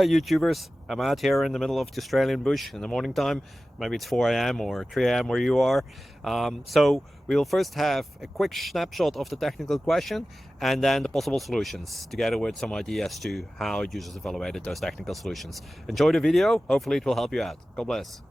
Hi YouTubers, I'm out here in the middle of the Australian bush in the morning time. Maybe it's 4 a.m. or 3 a.m. where you are. So we will first have a quick snapshot of the technical question and then the possible solutions, together with some ideas to how users evaluated those technical solutions. Enjoy the video, hopefully it will help you out. God bless.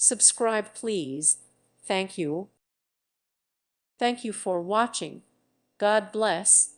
Subscribe please. Thank you. Thank you for watching. God bless.